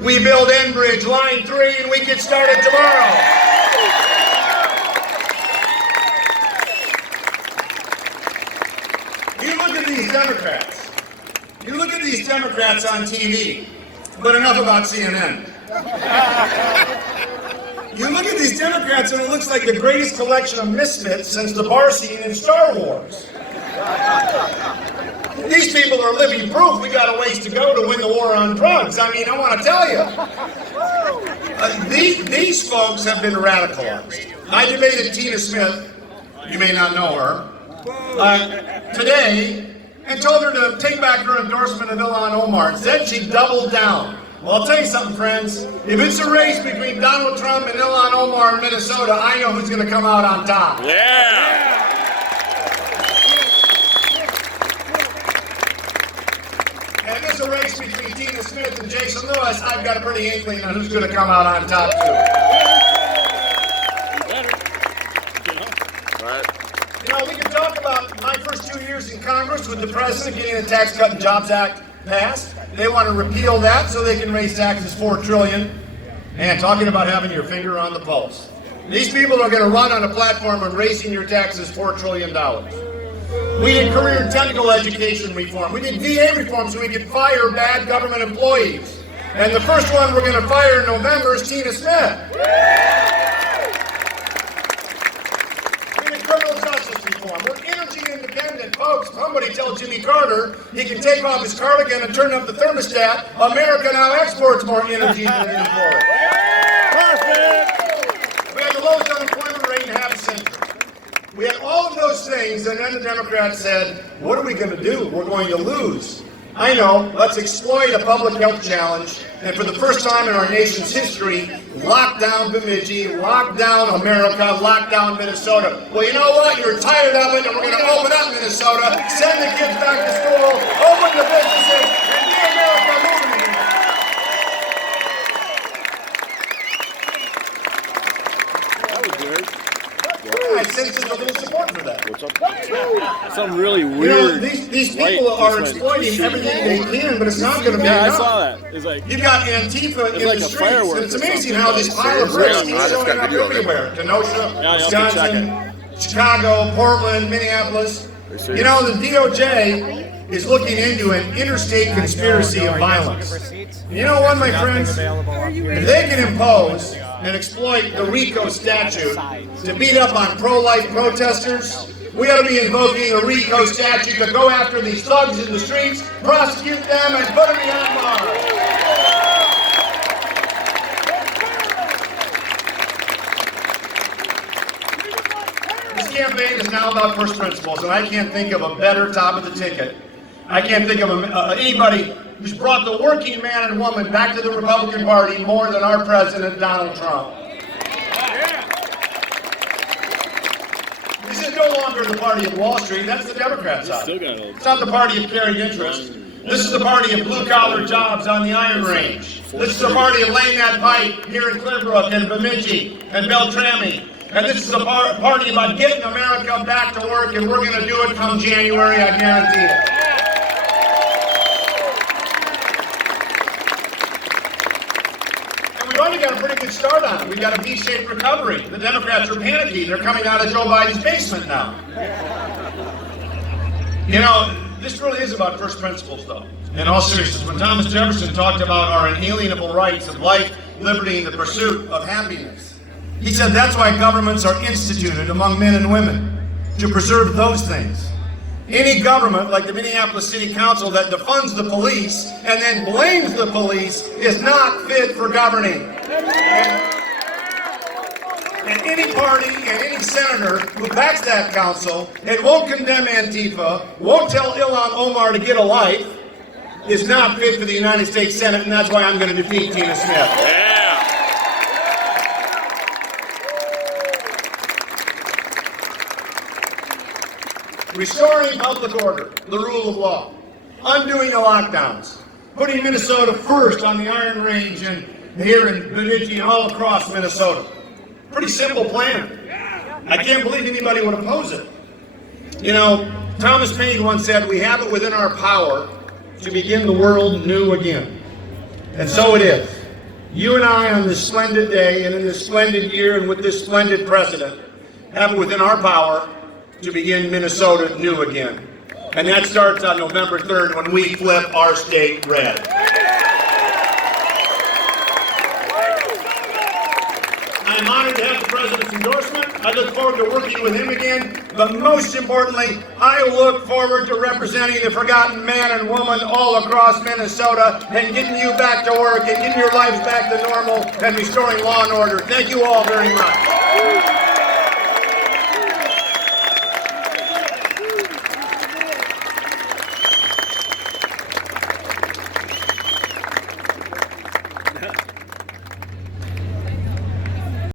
We build Enbridge, Line 3, and we get started tomorrow. You look at these Democrats. You look at these Democrats on TV, but enough about CNN. You look at these Democrats and it looks like the greatest collection of misfits since the bar scene in Star Wars. These people are living proof we got a ways to go to win the war on drugs. I mean, I want to tell you. These folks have been radicalized. I debated Tina Smith, you may not know her, today, and told her to take back her endorsement of Ilhan Omar. Instead, she doubled down. Well, I'll tell you something, friends. If it's a race between Donald Trump and Ilhan Omar in Minnesota, I know who's going to come out on top. Yeah! And if it's a race between Tina Smith and Jason Lewis, I've got a pretty inkling on who's going to come out on top, too. You know, we can talk about my first 2 years in Congress with the president getting the Tax Cut and Jobs Act passed. They want to repeal that so they can raise taxes $4 trillion. And talking about having your finger on the pulse. These people are going to run on a platform of raising your taxes $4 trillion. We did career and technical education reform. We did VA reform so we could fire bad government employees. And the first one we're going to fire in November is Tina Smith. We did criminal justice reform. We're energy independent, folks. Somebody tell Jimmy Carter he can take off his cardigan and turn up the thermostat. America now exports more energy than it imports. Perfect. We had the lowest unemployment rate in half a century. We had all of those things, and then the Democrats said, what are we going to do? We're going to lose. I know, let's exploit a public health challenge, and for the first time in our nation's history, lock down Bemidji, lock down America, lock down Minnesota. Well, you know what? You're tired of it, and we're going to open up Minnesota, send the kids back to school, open the businesses, and get America moving again. That was good. I sense just a little support for that. What's up? Some really weird. You know, these people are exploiting everything they can, but it's not going to be enough. I saw that. It's like you've got Antifa in like the a streets. firework And it's or amazing something. how this pile of bricks keeps I just showing got up video of it. everywhere. Kenosha, you have to Wisconsin, Chicago, Portland, Minneapolis. You know, the DOJ is looking into an interstate conspiracy of violence. You know what, my friends? If they can impose and exploit the RICO statute to beat up on pro-life protesters, we ought to be invoking a RICO statute to go after these thugs in the streets, prosecute them, and put them behind bars. This campaign is now about first principles, and I can't think of a better top of the ticket. I can't think of anybody who's brought the working man and woman back to the Republican Party more than our president, Donald Trump. This is no longer the party of Wall Street, that's the Democrat side. It's not the party of carried interest. This is the party of blue-collar jobs on the Iron Range. This is the party of laying that pipe here in Clearbrook and Bemidji and Beltrami. And this is the party about getting America back to work, and we're going to do it come January, I guarantee it. We've already got a pretty good start on it. We've got a V-shaped recovery. The Democrats are panicky. They're coming out of Joe Biden's basement now. You know, this really is about first principles, though. In all seriousness, when Thomas Jefferson talked about our inalienable rights of life, liberty, and the pursuit of happiness, he said that's why governments are instituted among men and women, to preserve those things. Any government, like the Minneapolis City Council, that defunds the police and then blames the police is not fit for governing. And any party and any senator who backs that council and won't condemn Antifa, won't tell Ilhan Omar to get a life, is not fit for the United States Senate, and that's why I'm going to defeat Tina Smith. Restoring public order, the rule of law, undoing the lockdowns, putting Minnesota first on the Iron Range and here in Bemidji and all across Minnesota. Pretty simple plan. I can't believe anybody would oppose it. You know, Thomas Paine once said, we have it within our power to begin the world new again. And so it is. You and I, on this splendid day and in this splendid year and with this splendid president, have it within our power to begin Minnesota new again. And that starts on November 3rd when we flip our state red. I'm honored to have the president's endorsement. I look forward to working with him again. But most importantly, I look forward to representing the forgotten man and woman all across Minnesota and getting you back to work and getting your lives back to normal and restoring law and order. Thank you all very much.